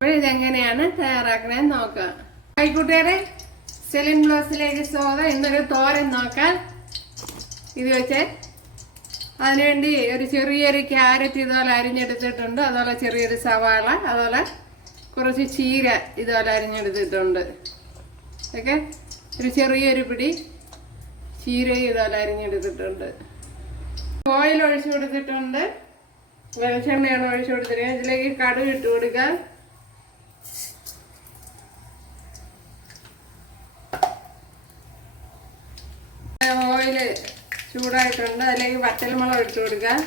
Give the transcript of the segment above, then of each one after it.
അപ്പോൾ ഇതെങ്ങനെയാണ് തയ്യാറാക്കണേന്ന് നോക്കാം. കൂട്ടുകാരെ, സെലിൻ ബ്ലോസിലേക്ക് സ്വാഗതം. ഇന്നൊരു തോരൻ നോക്കാം. ഇത് വെച്ച് അതിനുവേണ്ടി ഒരു ചെറിയൊരു ക്യാരറ്റ് ഇതുപോലെ അരിഞ്ഞെടുത്തിട്ടുണ്ട്. അതുപോലെ ചെറിയൊരു സവാള, അതുപോലെ കുറച്ച് ചീര ഇതുപോലെ അരിഞ്ഞെടുത്തിട്ടുണ്ട്. ഓക്കെ, ഒരു ചെറിയൊരു പിടി ചീര ഇതുപോലെ അരിഞ്ഞെടുത്തിട്ടുണ്ട്. ഓയിൽ ഒഴിച്ചു കൊടുത്തിട്ടുണ്ട്. വെളിച്ചെണ്ണയാണ് ഒഴിച്ചു കൊടുത്തിരിക്കുന്നത്. ഇതിലേക്ക് കടുക് ഇട്ട് കൊടുക്കാം. ഓയില് ചൂടായിട്ടുണ്ട്. അതിലേക്ക് വറ്റൽമുളക് ഇട്ട് കൊടുക്കാം.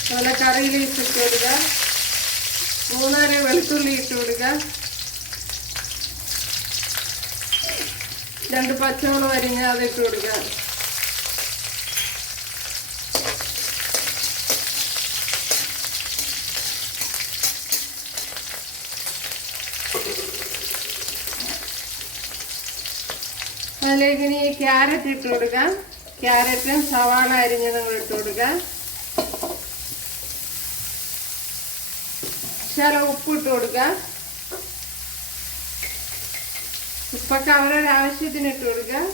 അതുപോലെ കറി ലീഫ് ഇട്ട് കൊടുക്കാം. 3 വെളുത്തുള്ളി ഇട്ട് കൊടുക്കാം. 2 പച്ചമുളക് അരിഞ്ഞ് അത് ഇട്ട് കൊടുക്കാം. അതിലേക്ക് ഇനി ക്യാരറ്റ് ഇട്ട് കൊടുക്കാം. ക്യാരറ്റും സവാള അരിഞ്ഞതും കൂടെ ഇട്ട് കൊടുക്കാം. ശകലം ഉപ്പ് ഇട്ട് കൊടുക്കാം. ഉപ്പൊക്കെ അവരൊരു ആവശ്യത്തിന് ഇട്ട് കൊടുക്കാം.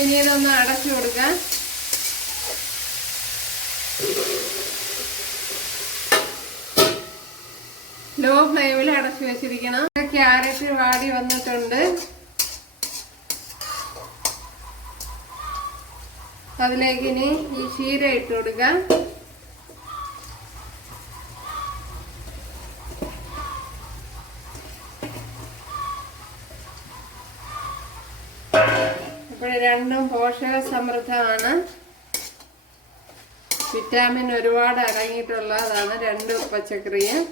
ഇനി ഇതൊന്ന് അടച്ചു കൊടുക്കാം. ലോ ഫ്ലെയിമിൽ അടച്ചു വെച്ചിരിക്കണം. ക്യാരറ്റ് വാടി വന്നിട്ടുണ്ട്. അതിലേക്ക് ഇനി ഈ ചീര ഇട്ട് കൊടുക്കാം. ഇപ്പോൾ രണ്ടും പോഷക സമൃദ്ധമാണ്. വിറ്റാമിൻ ഒരുപാട് അടങ്ങിയിട്ടുള്ളതാണ് രണ്ട് പച്ചക്കറിയും.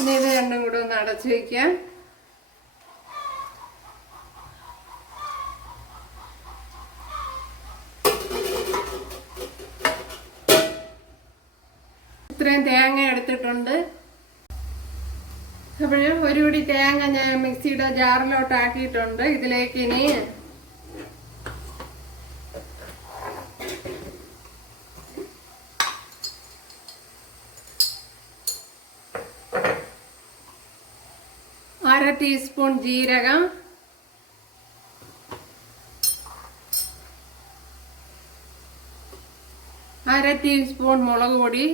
ഇനി ഇത് രണ്ടും കൂടെ ഒന്ന് അടച്ചു വയ്ക്കാം. ഇത്രയും തേങ്ങ എടുത്തിട്ടുണ്ട്. അപ്പോഴും ഒരു പിടി തേങ്ങ ഞാൻ മിക്സിയുടെ ജാറിലോട്ട് ആക്കിയിട്ടുണ്ട്. ഇതിലേക്ക് ഇനി അര ടീസ്പൂൺ ജീരകം, അര ടീസ്പൂൺ മുളക് പൊടി,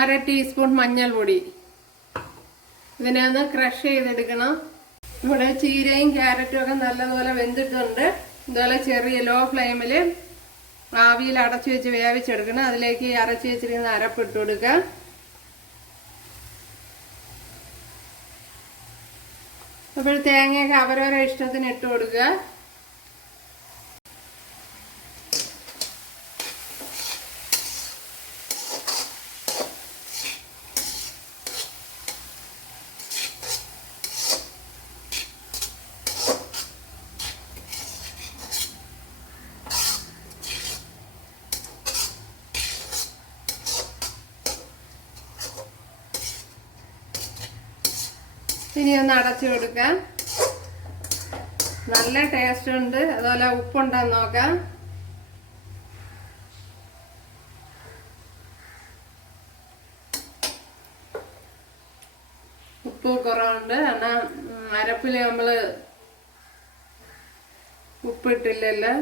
അര ടീസ്പൂൺ മഞ്ഞൾപ്പൊടി. ഇതിനെ ഒന്ന് ക്രഷ് ചെയ്തെടുക്കണം. ഇവിടെ ചീരയും ക്യാരറ്റും ഒക്കെ നല്ലതുപോലെ വെന്തിട്ടുണ്ട്. ഇതുപോലെ ചെറിയ ലോ ഫ്ലെയിമിൽ ആവിയിൽ അടച്ചു വെച്ച് വേവിച്ചെടുക്കണം. അതിലേക്ക് അരച്ച് വെച്ചിരിക്കുന്ന അരപ്പ് ഇട്ട് കൊടുക്കുക. അപ്പോൾ തേങ്ങയൊക്കെ അവരവരെ ഇഷ്ടത്തിന് ഇട്ട് കൊടുക്കുക. ഇനി ഒന്ന് അടച്ചു കൊടുക്കാം. നല്ല ടേസ്റ്റ് ഉണ്ട്. അതുപോലെ ഉപ്പുണ്ടെന്ന് നോക്കാം. ഉപ്പ് കുറവുണ്ട്. എന്നാൽ അരപ്പിൽ നമ്മൾ ഉപ്പിട്ടില്ലല്ലോ.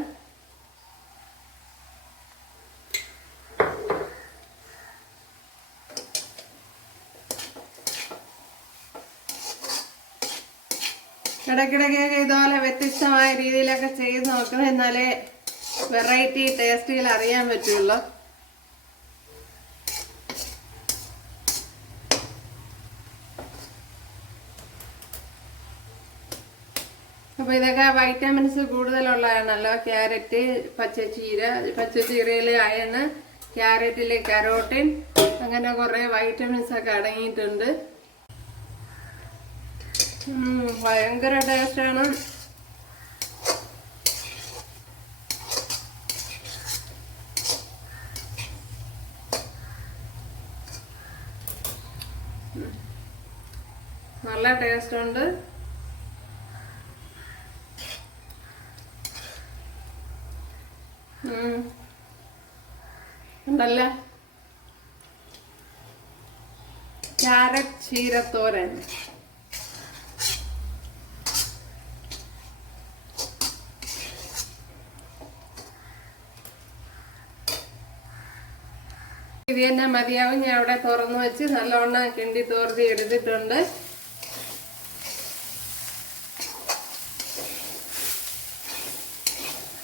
ഇടയ്ക്കിടയ്ക്കൊക്കെ ഇതുപോലെ വ്യത്യസ്തമായ രീതിയിലൊക്കെ ചെയ്ത് നോക്കണം. എന്നാലേ വെറൈറ്റി ടേസ്റ്റുകൾ അറിയാൻ പറ്റുള്ളൂ. അപ്പോൾ ഇതൊക്കെ വൈറ്റമിൻസ് കൂടുതലുള്ളതാണല്ലോ. ക്യാരറ്റ്, പച്ചച്ചീര, പച്ചച്ചീരയിൽ അയണ്, ക്യാരറ്റിൽ കരോട്ടിൻ, അങ്ങനെ കുറേ വൈറ്റമിൻസ് ഒക്കെ അടങ്ങിയിട്ടുണ്ട്. ഭയങ്കര ടേസ്റ്റാണ്. നല്ല ടേസ്റ്റ് ഉണ്ട്. ഉണ്ടല്ലേ ക്യാരറ്റ് ചീരത്തോരൻ. ഇത് തന്നെ മതിയാവും. ഞാൻ അവിടെ തുറന്നു വെച്ച് നല്ലവണ്ണം കിണ്ടി തോർത്തി എടുത്തിട്ടുണ്ട്.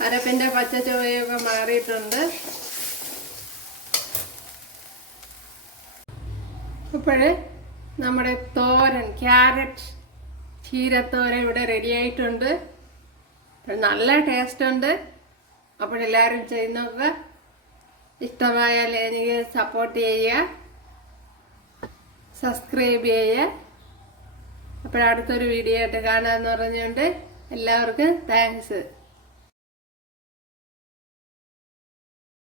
അരപ്പിന്റെ പച്ച ചുവയൊക്കെ മാറിയിട്ടുണ്ട്. അപ്പോഴേ നമ്മുടെ തോരൻ, ക്യാരറ്റ് ചീരത്തോരൻ ഇവിടെ റെഡി ആയിട്ടുണ്ട്. നല്ല ടേസ്റ്റ് ഉണ്ട്. അപ്പോഴെല്ലാവരും ചെയ്ത് നോക്കുക. ഇഷ്ടമായാൽ എനിക്ക് സപ്പോർട്ട് ചെയ്യുക, സബ്സ്ക്രൈബ് ചെയ്യുക. അപ്പോഴടുത്തൊരു വീഡിയോ ആയിട്ട് കാണാമെന്ന് പറഞ്ഞുകൊണ്ട് എല്ലാവർക്കും താങ്ക്സ്.